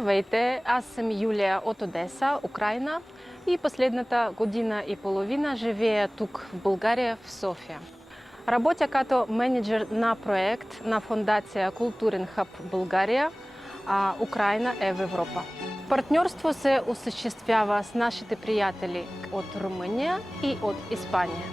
Здравейте, аз съм Юлия от Одеса, Украина и последната година и половина живея тук в България, в София. Работя като менеджер на проект на Фондация Културен хъб България, Украина е в Европа. Партньорство се осъществява с нашите приятели от Румъния и от Испания.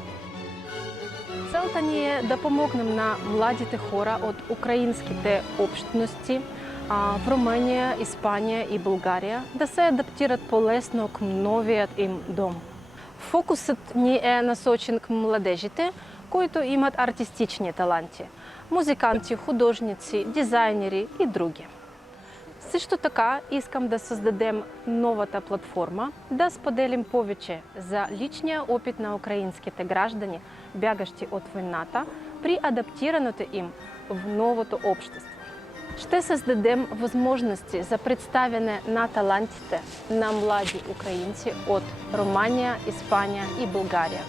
Целта ни е да помогнем на младите хора от украинските общности в Румъния, Испания и България да се адаптират по-лесно към новият им дом. Фокусът ни е насочен към младежите, които имат артистични таланти – музиканти, художници, дизайнери и други. Също така искам да създадем новата платформа, да споделим повече за личния опит на украинските граждани, бягащи от войната, при адаптирането им в новото общество. Ще създадем възможности за представяне на талантите на млади украинци от Румъния, Испания и България.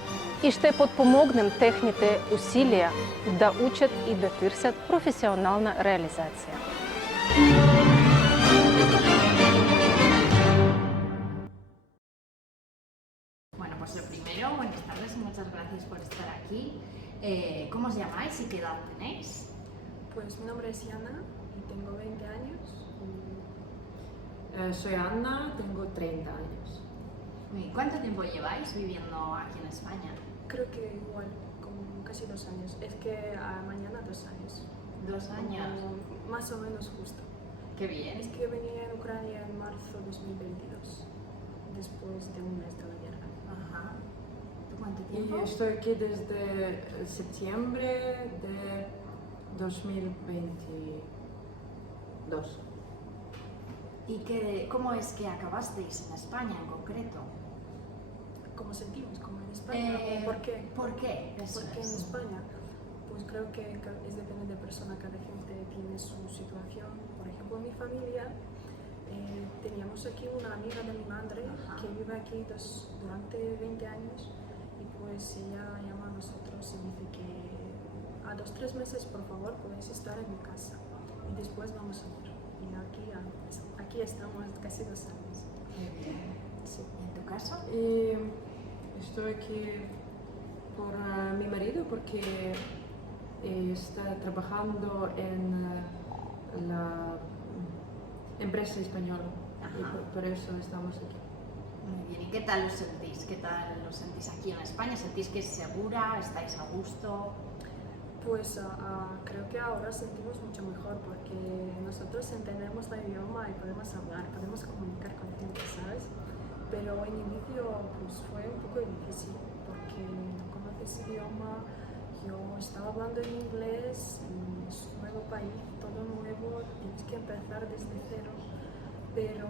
И ще подпомогнем техните усилия да учат и да търсят професионална реализация. Bueno, pues lo primero, buenas tardes y muchas gracias por estar aquí. ¿Cómo os llamáis y qué edad tenéis? Pues mi nombre es Yana y tengo 20 años. Soy Anna, tengo 30 años. ¿Cuánto tiempo lleváis viviendo aquí en España? Creo que igual, como casi 2 años. Es que mañana 2 años. 2 años. Más o menos justo. Qué bien. Es que venía en Ucrania en marzo de 2022, después de un mes de la guerra. Ajá. ¿Tú cuánto Y tiempo? estoy aquí desde septiembre de 2022. ¿Y cómo es que acabasteis en España en concreto? ¿Cómo sentimos? ¿Como en España? ¿O por qué? ¿Por qué? Eso ¿Por qué en es. España? Pues creo que es depende de persona, cada gente tiene su situación. Por ejemplo, mi familia, teníamos aquí una amiga de mi madre que vive aquí durante 20 años y pues ella llama a nosotros y dice que a 2-3 meses por favor podéis estar en mi casa y después vamos a ir. Y aquí estamos casi 2 años. Qué bien. Sí. ¿Y en tu caso? Y estoy aquí por mi marido porque está trabajando en la empresa española y por eso estamos aquí. Muy bien. ¿Y qué tal lo sentís? ¿Qué tal lo sentís aquí en España? ¿Sentís que es segura? ¿Estáis a gusto? Pues creo que ahora sentimos mucho mejor porque nosotros entendemos el idioma y podemos hablar, podemos comunicar con gente, ¿sabes? Pero en inicio pues fue un poco difícil porque no conoces idioma, yo estaba hablando en inglés, es un nuevo país, todo nuevo, tienes que empezar desde cero. Pero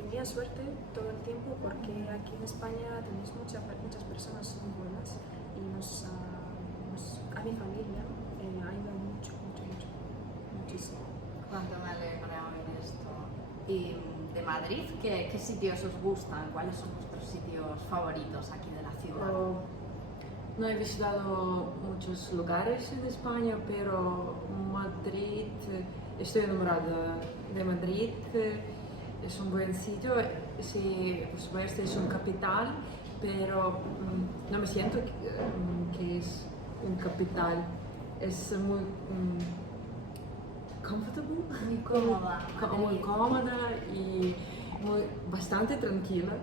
tenía suerte todo el tiempo porque aquí en España tenéis muchas personas muy buenas y a mi familia ayuda muchísimo. Cuánto me alegra oír esto. ¿Y de Madrid qué sitios os gustan? ¿Cuáles son vuestros sitios favoritos aquí de la ciudad? No he visitado muchos lugares en España, pero Madrid, estoy enamorada de Madrid. Es un buen sitio, sí, por supuesto es un capital, pero no me siento que es un capital. Es muy comfortable, Muy cómoda. muy cómoda y bastante tranquila.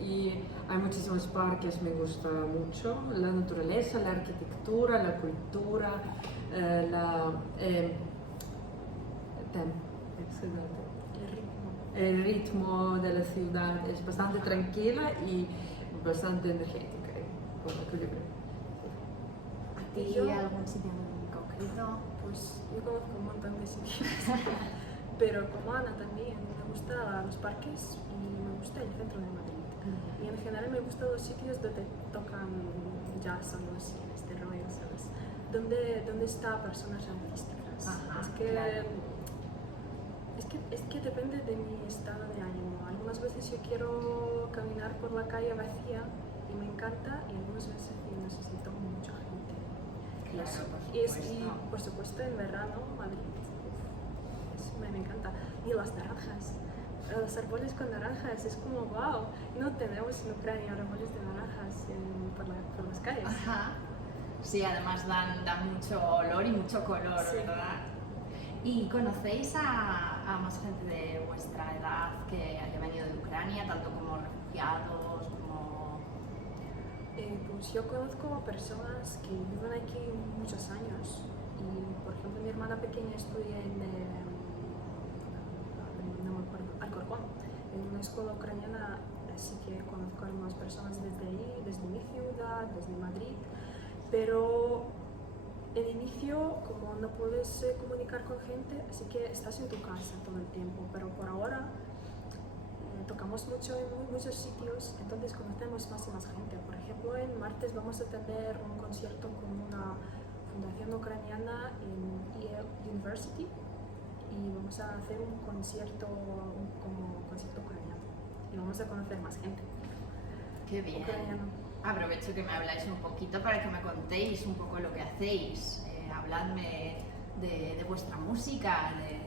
Y hay muchísimos parques, me gusta mucho la naturaleza, la arquitectura, la cultura, el ritmo de la ciudad es bastante tranquila y bastante energética, con equilibrio. ¿A ti ¿Y yo? algún sitio en concreto? Pues yo conozco un montón de sitios, pero como Ana también, me gustan los parques y me gusta el centro de Madrid. Y en general me gustan los sitios donde tocan jazz o no sé, este rollo, ¿sabes? Donde está personas artísticas. Ajá, Es que, claro. es que depende de mi estado de ánimo. Algunas veces yo quiero caminar por la calle vacía y me encanta y algunas veces yo necesito mucha gente. Claro, por Y supuesto. por supuesto en verano Madrid es me encanta. Y las naranjas, los árboles con naranjas, es como wow, no tenemos en Ucrania árboles de naranjas por las calles. Ajá. Sí, además dan mucho olor y mucho color, Sí. ¿verdad? ¿Y conocéis a más gente de vuestra edad que haya venido de Ucrania, tanto como refugiados, como... Pues yo conozco personas que viven aquí muchos años y, por ejemplo, mi hermana pequeña estudia no me acuerdo, Alcorcón, en una escuela ucraniana, así que conozco a algunas personas desde ahí, desde mi ciudad, desde Madrid, pero el inicio, como no puedes comunicar con gente, así que estás en tu casa todo el tiempo, pero por ahora tocamos mucho en muchos sitios, entonces conocemos más y más gente. Por ejemplo, en martes vamos a tener un concierto con una fundación ucraniana en Yale University y vamos a hacer un concierto como concierto ucraniano y vamos a conocer más gente ¡Qué bien! ucraniana. Aprovecho que me habláis un poquito para que me contéis un poco lo que hacéis. Habladme de vuestra música, de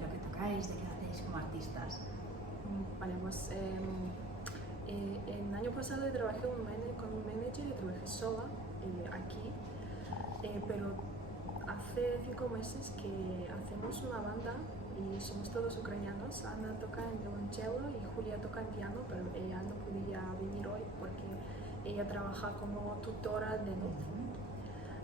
lo que tocáis, de qué hacéis como artistas. Vale, pues el año pasado trabajé con un manager y trabajé sola aquí, pero hace 5 meses que hacemos una banda y somos todos ucranianos. Ana toca en violonchelo y Julia toca en piano, pero ella no podía venir hoy porque ella trabaja como tutora de noche.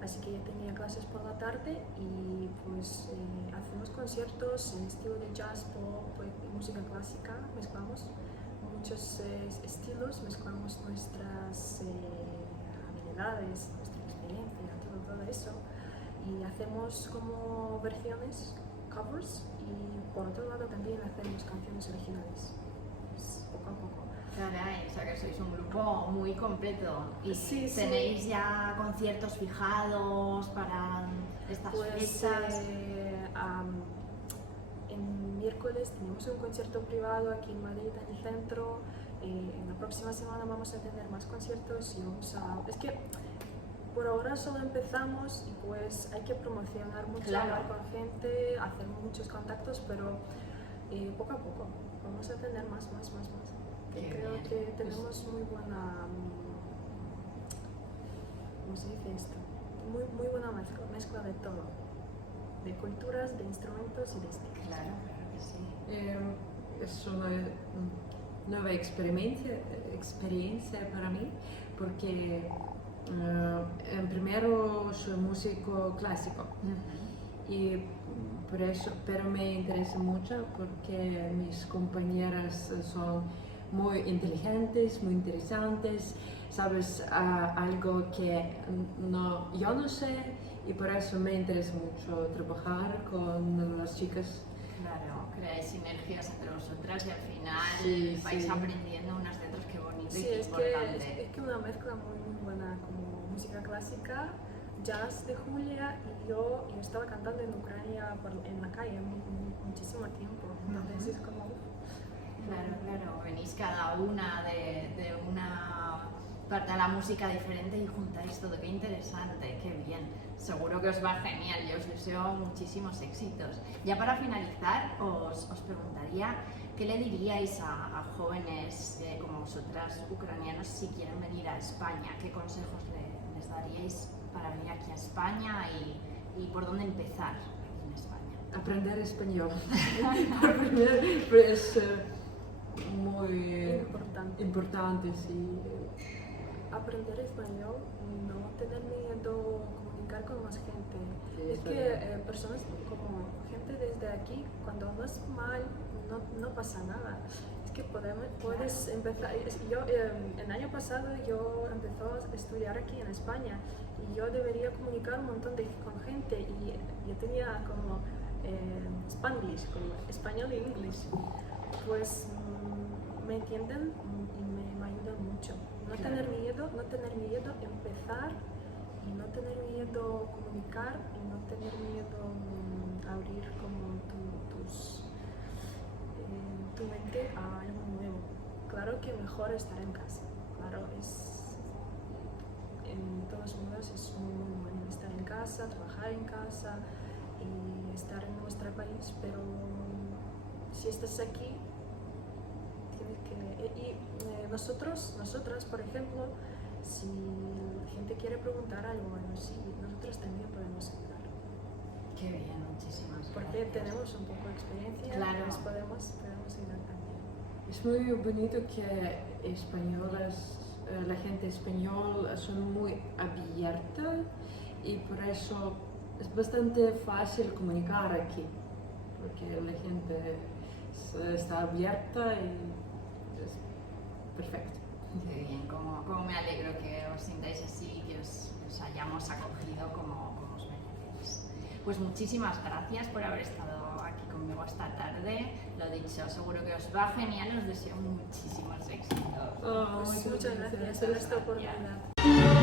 Así que ella tenía clases por la tarde y pues hacemos conciertos en estilo de jazz, pop y música clásica, mezclamos muchos estilos, mezclamos nuestras habilidades, nuestra experiencia, todo eso y hacemos como versiones, covers y por otro lado también hacemos canciones originales, pues, poco a poco. Caray, o sea que sois un grupo muy completo. ¿Y Sí, sí. tenéis ya conciertos fijados para estas Pues fechas? en miércoles tenemos un concierto privado aquí en Madrid, en el centro. En la próxima semana vamos a tener más conciertos y Es que por ahora solo empezamos y pues hay que promocionar mucho, Claro. hablar con gente, hacer muchos contactos, pero poco a poco vamos a tener más. Qué Creo bien. que tenemos muy buena... ¿Cómo se dice esto? Muy buena mezcla de todo, de culturas, de instrumentos y de estilos. Claro, claro que sí. Es una nueva experiencia para mí porque en primero soy músico clásico y por eso, pero me interesa mucho porque mis compañeras son muy inteligentes, muy interesantes, sabes algo que yo no sé y por eso me interesa mucho trabajar con las chicas. Claro, creáis sinergias entre vosotras y al final Sí, vais sí. aprendiendo unas de otras, qué bonito y Sí, qué es importante. que una mezcla muy buena, como música clásica, jazz de Julia y yo estaba cantando en Ucrania en la calle muchísimo tiempo, entonces es como... Claro, venís cada una de una parte de la música diferente y juntáis todo, qué interesante, qué bien. Seguro que os va genial, yo os deseo muchísimos éxitos. Ya para finalizar, os preguntaría, ¿qué le diríais a jóvenes como vosotras, ucranianos, si quieren venir a España? ¿Qué consejos les daríais para venir aquí a España y por dónde empezar aquí en España? Aprender español. Es muy importante, sí. Aprender español, no tener miedo a comunicar con más gente. Sí, Es eso que es. personas como gente desde aquí, cuando hablas mal, no pasa nada. Es que puedes empezar. El año pasado yo empecé a estudiar aquí en España y yo debería comunicar un montón con gente y yo tenía como Spanglish, como español e inglés. Pues me entienden y me ayudan mucho. No tener miedo, empezar y no tener miedo comunicar y no tener miedo abrir como tu mente a algo nuevo. Claro que mejor estar en casa, claro, en todos modos es muy bueno estar en casa, trabajar en casa y estar en nuestro país, pero si estás aquí, tienes que... nosotras, por ejemplo, si la gente quiere preguntar algo o algo así, nosotros también podemos ayudar. Qué bien, muchísimas Porque gracias. tenemos un poco de experiencia, Claro. pues podemos ayudar también. Es muy bonito que españolas, la gente española son muy abierta y por eso es bastante fácil comunicar aquí, porque la gente está abierta y es perfecto. Qué bien, como me alegro que os sintáis así, que os hayamos acogido como os merecéis. Pues muchísimas gracias por haber estado aquí conmigo esta tarde. Lo dicho, seguro que os va genial, os deseo muchísimos éxitos. Pues muchas gracias por esta oportunidad. Gracias.